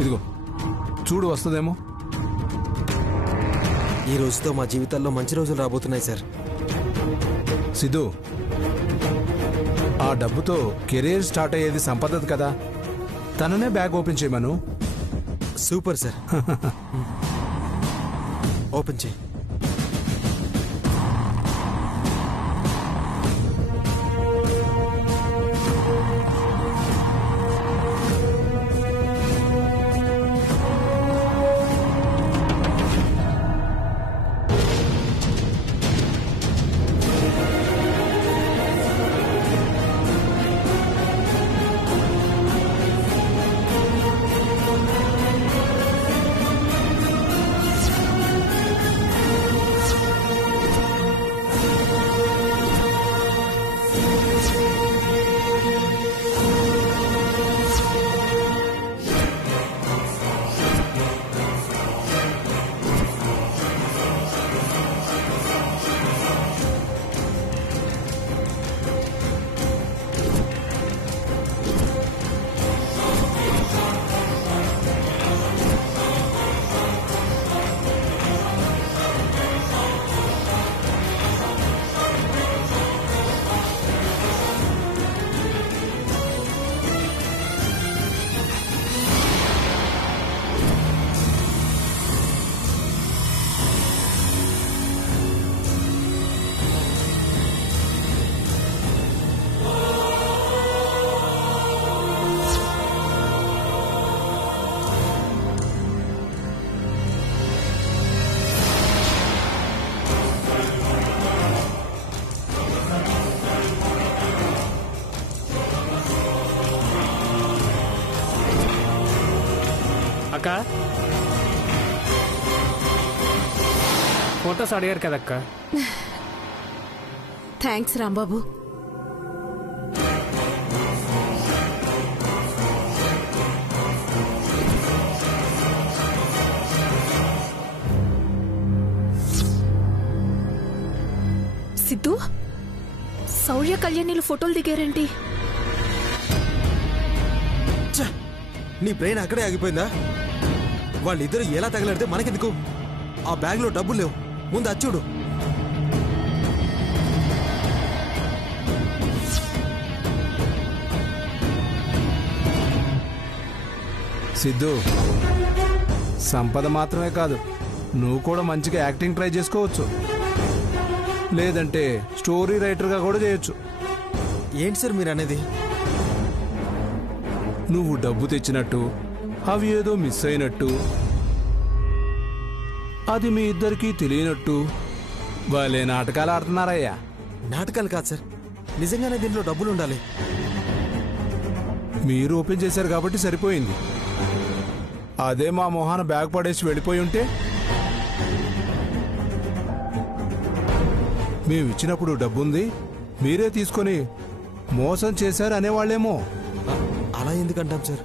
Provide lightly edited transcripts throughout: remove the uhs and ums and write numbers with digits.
ఇదిగో చూడు, వస్తుందేమో. ఈ రోజుతో మా జీవితాల్లో మంచి రోజులు రాబోతున్నాయి సార్. సిద్ధు, ఆ డబ్బుతో కెరీర్ స్టార్ట్ అయ్యేది సంపదది కదా, తననే బ్యాగ్ ఓపెన్ చేయమను. Super sir. ఓపెన్ చేయి. అక్క, ఫోటోస్ అడిగారు కదక్క. థ్యాంక్స్ రాంబాబు. సిద్ధు, శౌర్య కళ్యాణిలు ఫోటోలు దిగారేంటి? నీ బ్రెయిన్ అక్కడే ఆగిపోయిందా? వాళ్ళిద్దరు ఎలా తగలడితే మనకెందుకు? ఆ బ్యాగ్ లో డబ్బులు లేవు, ముందు అచ్చుడు. సిద్ధు, సంపద మాత్రమే కాదు, నువ్వు కూడా మంచిగా యాక్టింగ్ ట్రై చేసుకోవచ్చు, లేదంటే స్టోరీ రైటర్గా కూడా చేయొచ్చు. ఏంటి సార్ మీరు అనేది? నువ్వు డబ్బు తెచ్చినట్టు, అవి ఏదో మిస్ అయినట్టు, అది మీ ఇద్దరికీ తెలియనట్టు వాళ్ళే నాటకాలు ఆడుతున్నారయ్యా. నాటకాలు కాదు సార్, నిజంగానే దీంట్లో డబ్బులు ఉండాలి. మీరు ఓపెన్ చేశారు కాబట్టి సరిపోయింది. అదే మా మొహాన బ్యాగ్ పడేసి వెళ్ళిపోయి ఉంటే, మేము ఇచ్చినప్పుడు డబ్బుంది, మీరే తీసుకొని మోసం చేశారు అనేవాళ్ళేమో. అలా ఎందుకంటాం సార్?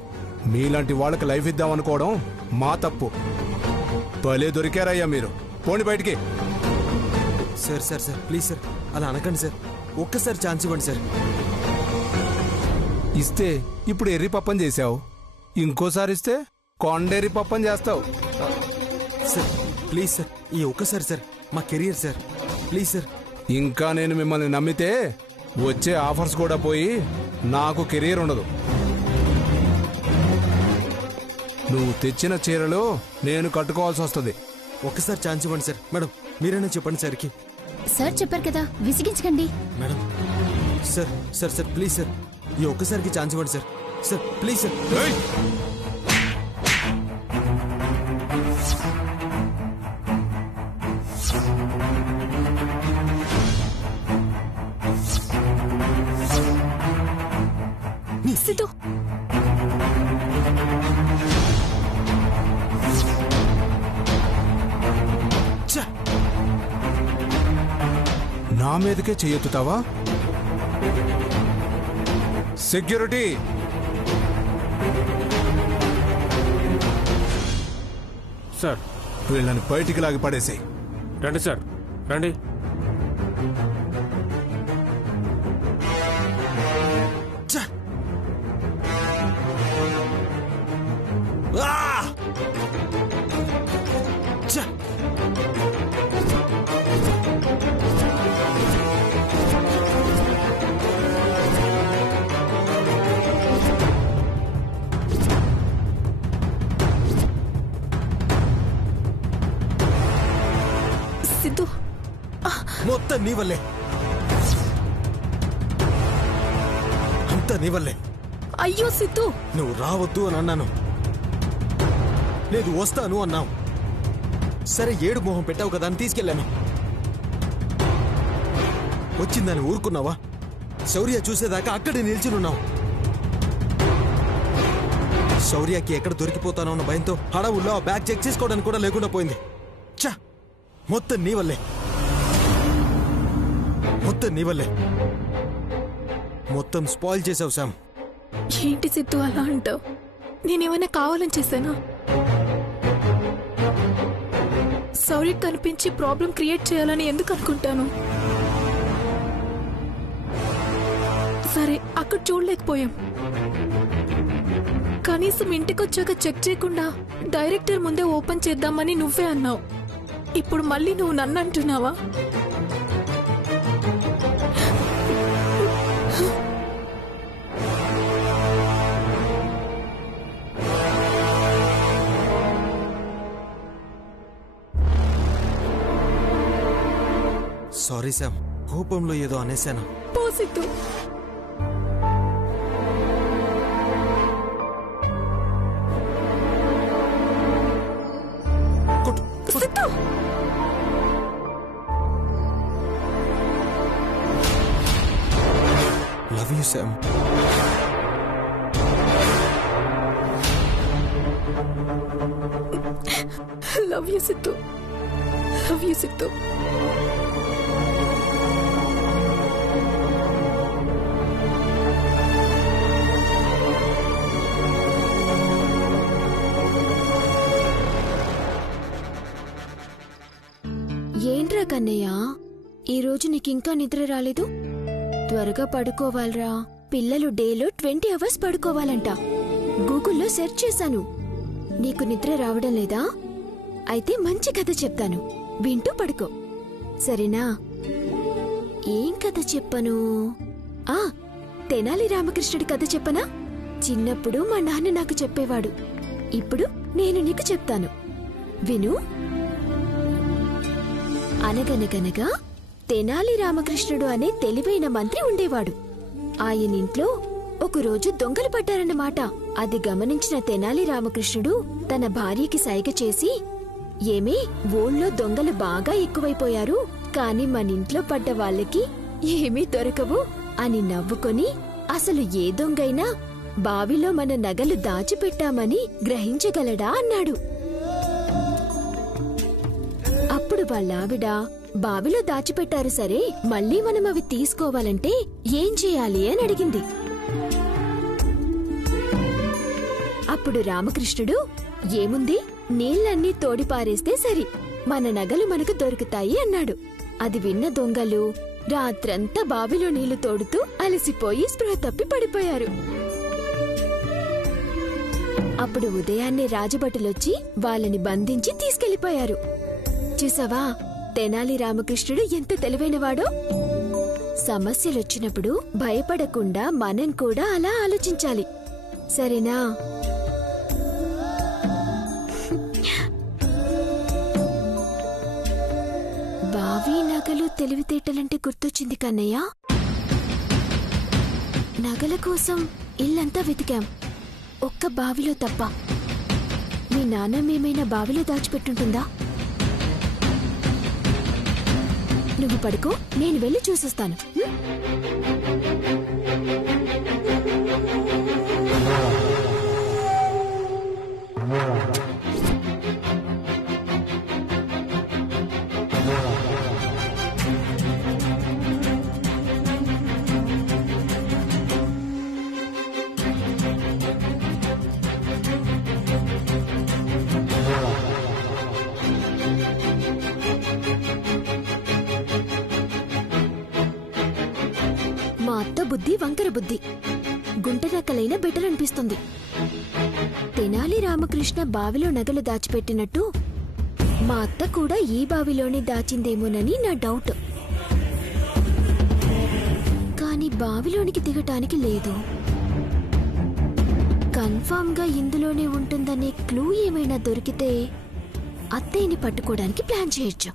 మీలాంటి వాళ్ళకి లైఫ్ ఇద్దామనుకోవడం మా తప్పు. భలే దొరికారయ్యా మీరు, పోండి బయటికి. Sir sir sir please sir, అలా అనకండి సార్. ఒక్కసారి ఛాన్స్ ఇవ్వండి సార్. ఇస్తే ఇప్పుడు ఎర్రి పప్పం చేశావు, ఇంకోసారి ఇస్తే కొండెర్రి పప్పం చేస్తావు. సార్ ప్లీజ్ సార్, ఈ ఒక్కసారి సార్, మా కెరియర్ సార్, ప్లీజ్ సార్. ఇంకా నేను మిమ్మల్ని నమ్మితే వచ్చే ఆఫర్స్ కూడా పోయి నాకు కెరీర్ ఉండదు. నువ్వు తెచ్చిన చీరలు నేను కట్టుకోవాల్సి వస్తుంది. ఒక్కసారి ఛాన్స్ ఇవ్వండి సార్. మేడం మీరైనా చెప్పండి సార్కి. సార్ చెప్పారు కదా, విసిగించకండి. Madam sir sir sir please sir, ఈ ఒక్కసారికి ఛాన్స్ ఇవ్వండి sir. Sir please sir. Siddhu, నా మీదకే చెయ్యెత్తుతావా? సెక్యూరిటీ, సార్ వీళ్ళని బయటికి లాగి పడేసి. రండి సార్, రండి. Ah! అంతా నీ వల్లే, అంతా నీ వల్లే. అయ్యో సిద్ధు, నువ్వు రావద్దు అని అన్నాను, లేదు వస్తాను అన్నావు. సరే ఏడు మొహం పెట్టావు కదా అని తీసుకెళ్ళాను. వచ్చిందని ఊరుకున్నావా? శౌర్య చూసేదాకా అక్కడే నిల్చునున్నావు. శౌర్యకి ఎక్కడ దొరికిపోతానో అన్న భయంతో హడావుల్లో ఆ బ్యాగ్ చెక్ చేసుకోవడానికి కూడా లేకుండా పోయింది. చా, మొత్తం నీ వల్లే, మొత్తం నీ వల్లే. మొత్తం స్పాయిల్ చేసావు శామ్. ఏంటి సిద్ధు అలా అంటావు? నేనేమైనా కావాలని చేశానా? సౌర్య కనిపించి ప్రాబ్లం క్రియేట్ చేయాలని ఎందుకు అనుకుంటాను? సరే అక్కడ చూడలేకపోయాం, కనీసం ఇంటికొచ్చాక చెక్ చేయకుండా డైరెక్టర్ ముందే ఓపెన్ చేద్దామని నువ్వే అన్నావు. ఇప్పుడు మళ్ళీ నువ్వు నన్ను అంటున్నావా? సారీ శామ్, కోపంలో ఏదో అనేశాను. పోసిద్దు, Siddhu, love you Sam. Love you Siddhu, love you Siddhu. ఏంట్రా కన్నయ్య, ఈరోజు నీకింకా నిద్ర రాలేదు? త్వరగా పడుకోవాలరా. పిల్లలు డేలో 20 అవర్స్ పడుకోవాలంట. గూగుల్లో సెర్చ్ చేశాను. నీకు నిద్ర రావడం లేదా? అయితే మంచి కథ చెప్తాను, వింటూ పడుకో, సరేనా? ఏం కథ చెప్పను? తెనాలి రామకృష్ణుడి కథ చెప్పనా? చిన్నప్పుడు మా నాన్న నాకు చెప్పేవాడు. ఇప్పుడు నేను నీకు చెప్తాను, విను. అనగనగనగా తెనాలి రామకృష్ణుడు అనే తెలివైన మంత్రి ఉండేవాడు. ఆయనింట్లో ఒకరోజు దొంగలు పడ్డారన్నమాట. అది గమనించిన తెనాలి రామకృష్ణుడు తన భార్యకి సైగ చేసి, ఏమే, ఊళ్ళో దొంగలు బాగా ఎక్కువైపోయారు, కాని మనింట్లో పడ్డ వాళ్ళకి ఏమీ దొరకవు అని నవ్వుకొని, అసలు ఏ దొంగైనా బావిలో మన నగలు దాచిపెట్టామని గ్రహించగలడా అన్నాడు. అప్పుడు వాళ్ళావిడ, బావిలో దాచిపెట్టారు సరే, మళ్ళీ మనం అవి తీసుకోవాలంటే ఏం చేయాలి అని అడిగింది. అప్పుడు రామకృష్ణుడు, ఏముంది, నీళ్ళన్నీ తోడిపారేస్తే సరి, మన నగలు మనకు దొరుకుతాయి అన్నాడు. అది విన్న దొంగలు రాత్రంతా బావిలో నీళ్లు తోడుతూ అలసిపోయి స్పృహ తప్పి పడిపోయారు. అప్పుడు ఉదయాన్నే రాజభటులొచ్చి వాళ్ళని బంధించి తీసుకెళ్లిపోయారు. చూసావా, తెనాలి రామకృష్ణుడు ఎంత తెలివైనవాడో. సమస్యలొచ్చినప్పుడు భయపడకుండా మనం కూడా అలా ఆలోచించాలి, సరేనా? బావి నగలు తెలివితేటలంటే గుర్తొచ్చింది కన్నయ్య. నగల కోసం ఇల్లంతా వెతికాం, ఒక్క బావిలో తప్ప. మీ నాన్నమేమైనా బావిలో దాచిపెట్టుంటుందా? నువ్వు పడుకో, నేను వెళ్ళి చూసొస్తాను. మా అత్త బుద్ధి వంకర బుద్ధి, గుంటనక్కలైన బెటర్ అనిపిస్తుంది. తెనాలి రామకృష్ణ బావిలో నగలు దాచిపెట్టినట్టు మా అత్త కూడా ఈ బావిలోనే దాచిందేమోనని నా డౌట్. కాని బావిలోనికి దిగటానికి లేదు. కన్ఫామ్ గా ఇందులోనే ఉంటుందనే క్లూ ఏమైనా దొరికితే అత్తయ్యని పట్టుకోవడానికి ప్లాన్ చేయొచ్చు.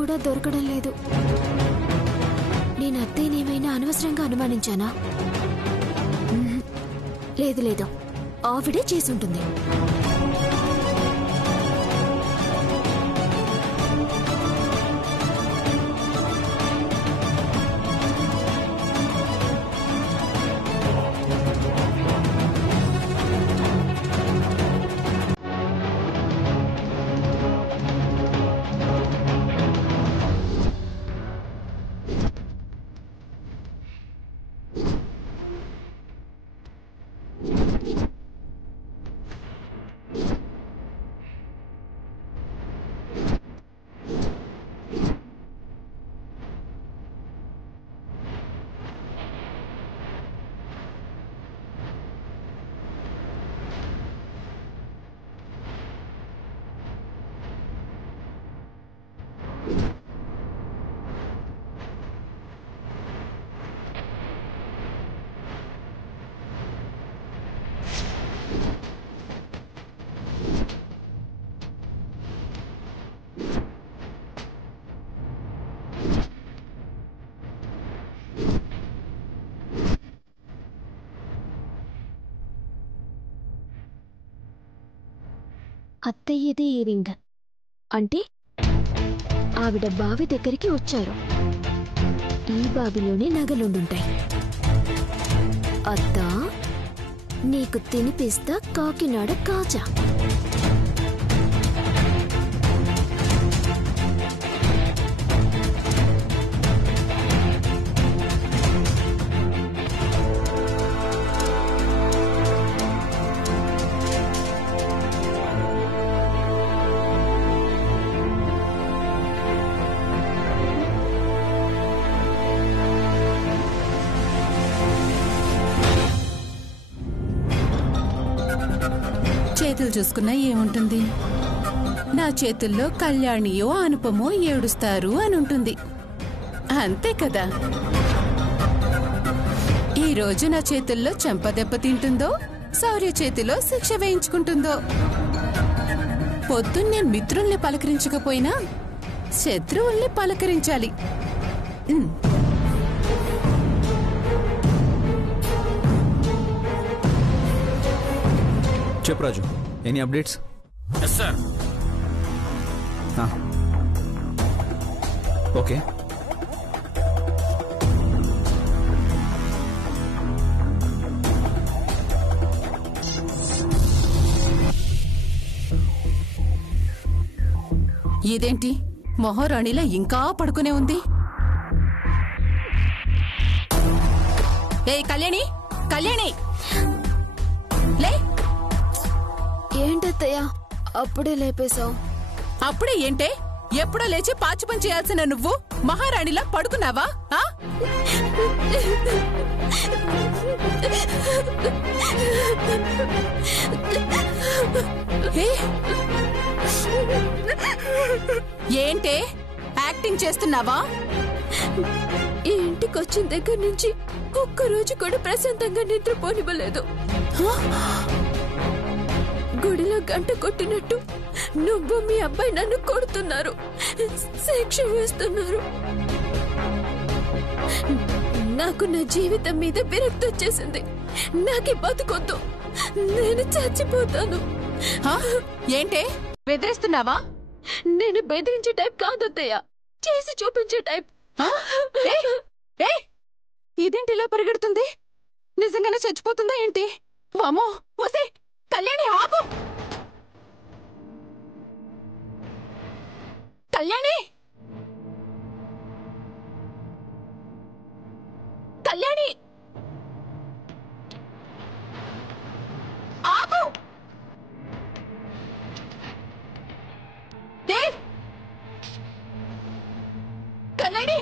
కూడా దొరకడం లేదు. నేను అత్తయ్యనేమైనా అనవసరంగా అనుమానించానా? లేదు లేదు, ఆవిడే చేసుంటుంది. అత్తయ్యదే ఈ రింగ్ అంటే ఆవిడ బావి దగ్గరికి వచ్చారు. ఈ బావిలోనే నగలుండుంటాయి. అత్తా, నీకు తినిపిస్తా కాకినాడ కాజా. చేతులు చూసుకున్నా ఏముంటుంది? నా చేతుల్లో కళ్యాణియో అనుపమో ఏడుస్తారు అని ఉంటుంది. అంతే కదా. ఈ రోజు నా చేతుల్లో చెంపదెబ్బ తింటుందో, శౌర్య చేతిలో శిక్ష వేయించుకుంటుందో. పొద్దున్నే మిత్రుల్ని పలకరించకపోయినా శత్రువుల్ని పలకరించాలి. చెప్పు Raju, any updates? Yes sir. Okay. ఇదేంటి మహారాణిలా ఇంకా పడుకునే ఉంది? ఏ కళ్యాణి, కళ్యాణి లే. ఏంటత్తయ్యా అప్పుడే లేపేశావు? అప్పుడే ఏంటే? ఎప్పుడో లేచి పాచి పని చేయాల్సిన నువ్వు మహారాణిలా పడుకున్నావా? ఏంటే యాక్టింగ్ చేస్తున్నావా? ఈ ఇంటికి వచ్చిన దగ్గర నుంచి ఒక్కరోజు కూడా ప్రశాంతంగా నిద్రపోనివ్వలేదు. గుడిలో గంట కొట్టినట్టు నువ్వు మీ అబ్బాయి నన్ను కొడుతున్నారు, శిక్ష వేస్తున్నారు. నాకు నా జీవితం మీద విరక్తి వచ్చేసింది. నాకే బతుకొద్దు, నేను చచ్చిపోతాను. ఏంటే బెదిరిస్తున్నావా? నేను బెదిరించే టైప్ కాదత్తయ్య, చేసి చూపించే టైప్. ఇదేంటి ఇలా పరిగెడుతుంది? నిజంగానే చచ్చిపోతుందా ఏంటి? వామో, వసే కళ్యాణి ఆపు! కళ్యాణి, కళ్యాణి ఆపు! దేవ్, కళ్యాణి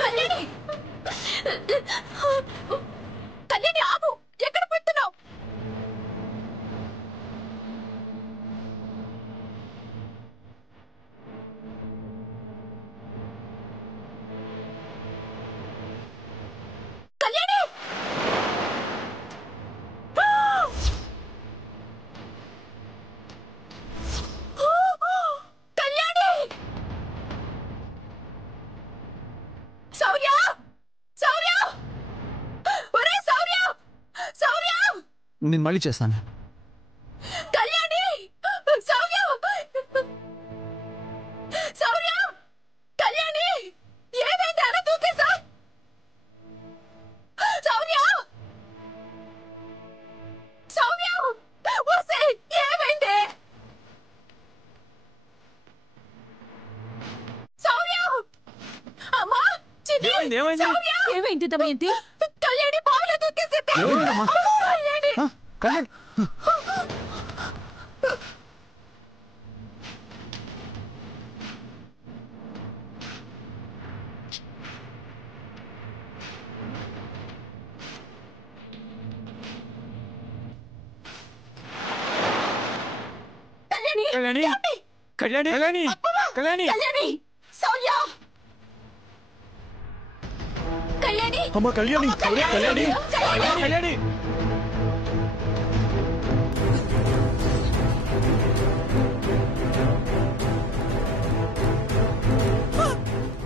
కళ్యాణి, కళ్యాణి ఆగు! ఎక్కడ పెడుతున్నావు? కళ్యాణి నేను మళ్ళీ చేస్తాను. కళ్యాణి! శౌర్య! శౌర్య! కళ్యాణి! ఏమైంది? అలా దూకేసా? శౌర్య! శౌర్య! వస్తే ఏమైంది? శౌర్య! అమ్మా! చిన్ని! ఏమైంది దమయంతి? కళ్యాణి బావిలో దూకేసింది. కళ్యాణి! కళ్యాణి కళ్యాణి! కళ్యాణి కళ్యాణి కళ్యాణి కళ్యాణి! శౌర్య! కళ్యాణి! అమ్మ కళ్యాణి కళ్యాణి కళ్యాణి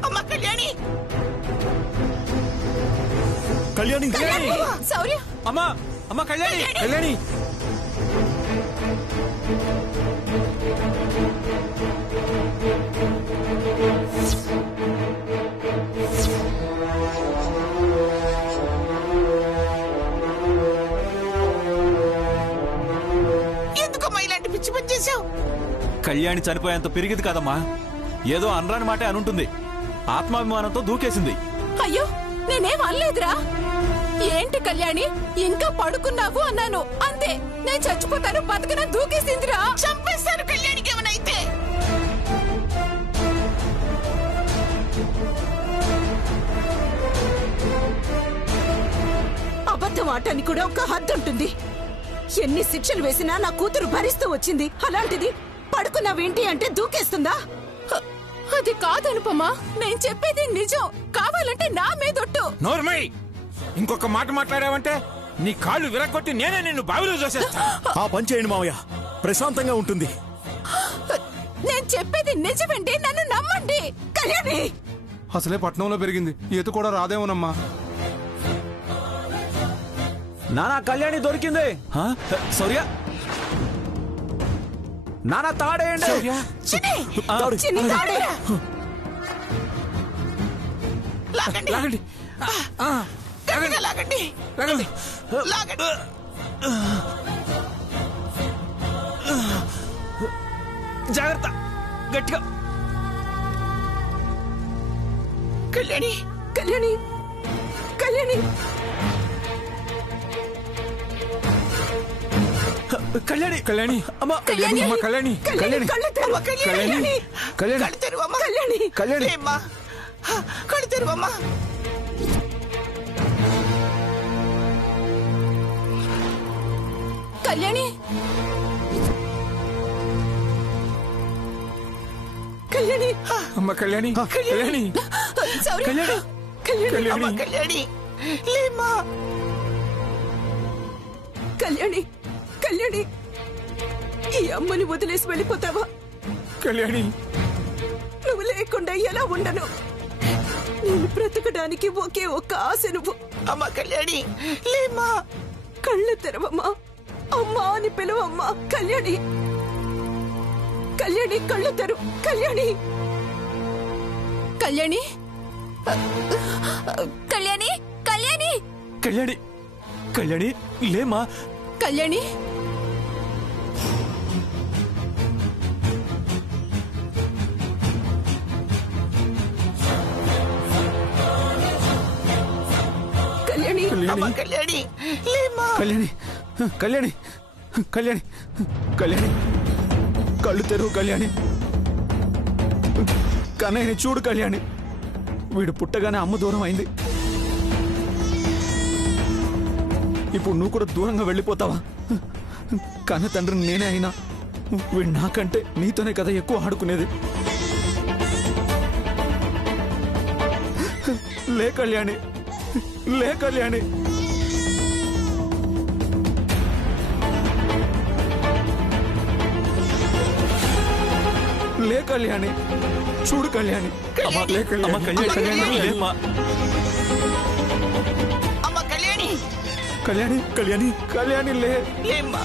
అమ్మ కళ్యాణి! కళ్యాణి శౌర్య! అమ్మా అమ్మ కళ్యాణి కళ్యాణి ఎందుకమ్మా ఇలాంటి పిచ్చి పని చేశావు? కళ్యాణి చనిపోయేంత పెరిగింది కదమ్మా. ఏదో అనరాని మాట అనుంటుంది. ఆత్మాభిమానంతో దూకేసింది. అయ్యో నేనేం అనలేదురా. ఏంటి కళ్యాణి ఇంకా పడుకున్నావు అన్నాను అంతే. నేను చచ్చిపోతాను బతకన దూకేసిందిరా. చంపేస్తారు కళ్యాణికి ఏమైనా. అబద్ధం ఆటానికి కూడా ఒక హద్దు ఉంటుంది. ఎన్ని శిక్షలు వేసినా నా కూతురు భరిస్తూ వచ్చింది. అలాంటిది పడుకున్నావేంటి అంటే దూకేస్తుందా? అది కాదనుపమా, నేను చెప్పేది నిజం. కావాలంటే నా మీదొట్టు. నోర్మై, ఇంకొక మాట మాట్లాడావంటే నీ కాళ్ళు విరగొట్టి నేనే నిన్ను బావిలో చూసేస్తా. ఆ పని చేయండి మావయ్య, ప్రశాంతంగా ఉంటుంది. నేను చెప్పేది నిజమండి, నన్ను నమ్మండి. కళ్యాణి! అసలే పట్నంలో పెరిగింది, ఈత కూడా రాదేమోనమ్మా. నానా కళ్యాణి దొరికింది. శౌర్య నానా తాడేయండి. చిన్ని! చిన్ని తాడే! లాగండి లాగండి లాగండి లాగండి లాగండి. లాగండి. జాగ్రత్త, గట్టిగా. కళ్యాణి! కళ్యాణి! కళ్యాణి! కళ్యాణి కళ్యాణి అమ్మ కళ్యాణి! అమ్మ కళ్యాణి కళ్యాణి! కళ్ళు తెరువ కళ్యాణి! కళ్యాణి కళ్ళు తెరువమ్మా కళ్యాణి! కళ్యాణి! ఏమ్మా? కళ్ళు తెరువమ్మా. కళ్యాణి! కళ్యాణి! అమ్మ కళ్యాణి కళ్యాణి శౌర్య! కళ్యాణి! అమ్మ కళ్యాణి! లేమ్మా. కళ్యాణి! కళ్యాణి! ఈ అమ్మని వదిలేసి వెళ్ళిపోతావా? కళ్యాణి నువ్వు లేకుండా ఎలా ఉండను? నేను బ్రతకడానికి ఒకే ఒక్క ఆశ నువ్వు. అమ్మ కళ్యాణి! లేమ్మా. కళ్ళు తెరవమ్మా. అమ్మా అని పిలువమ్మా. కళ్యాణి! కళ్యాణి కళ్ళు తెరు. కళ్యాణి! కళ్యాణి! కళ్యాణి! కళ్యాణి! కళ్యాణి కళ్యాణి లేమా. కళ్యాణి! కళ్యాణి! అమ్మ కళ్యాణి! లేమ్మా. కళ్యాణి కళ్యాణి కళ్యాణి కళ్యాణి కళ్ళు తెరువు కళ్యాణి. కన్నయ్యని చూడు కళ్యాణి. వీడు పుట్టగానే అమ్మ దూరం అయింది. ఇప్పుడు నువ్వు కూడా దూరంగా వెళ్ళిపోతావా? కన్న తండ్రిని నేనే అయినా వీడు నాకంటే నీతోనే కదా ఎక్కువ ఆడుకునేది. లే కళ్యాణి, లే కళ్యాణి. లే కళ్యాణి, చూడు కళ్యాణి. లే కళ్యాణి. కళ్యాణి లేమ్మా. అమ్మ కళ్యాణి! కళ్యాణి కళ్యాణి కళ్యాణి లే ఏమ్మా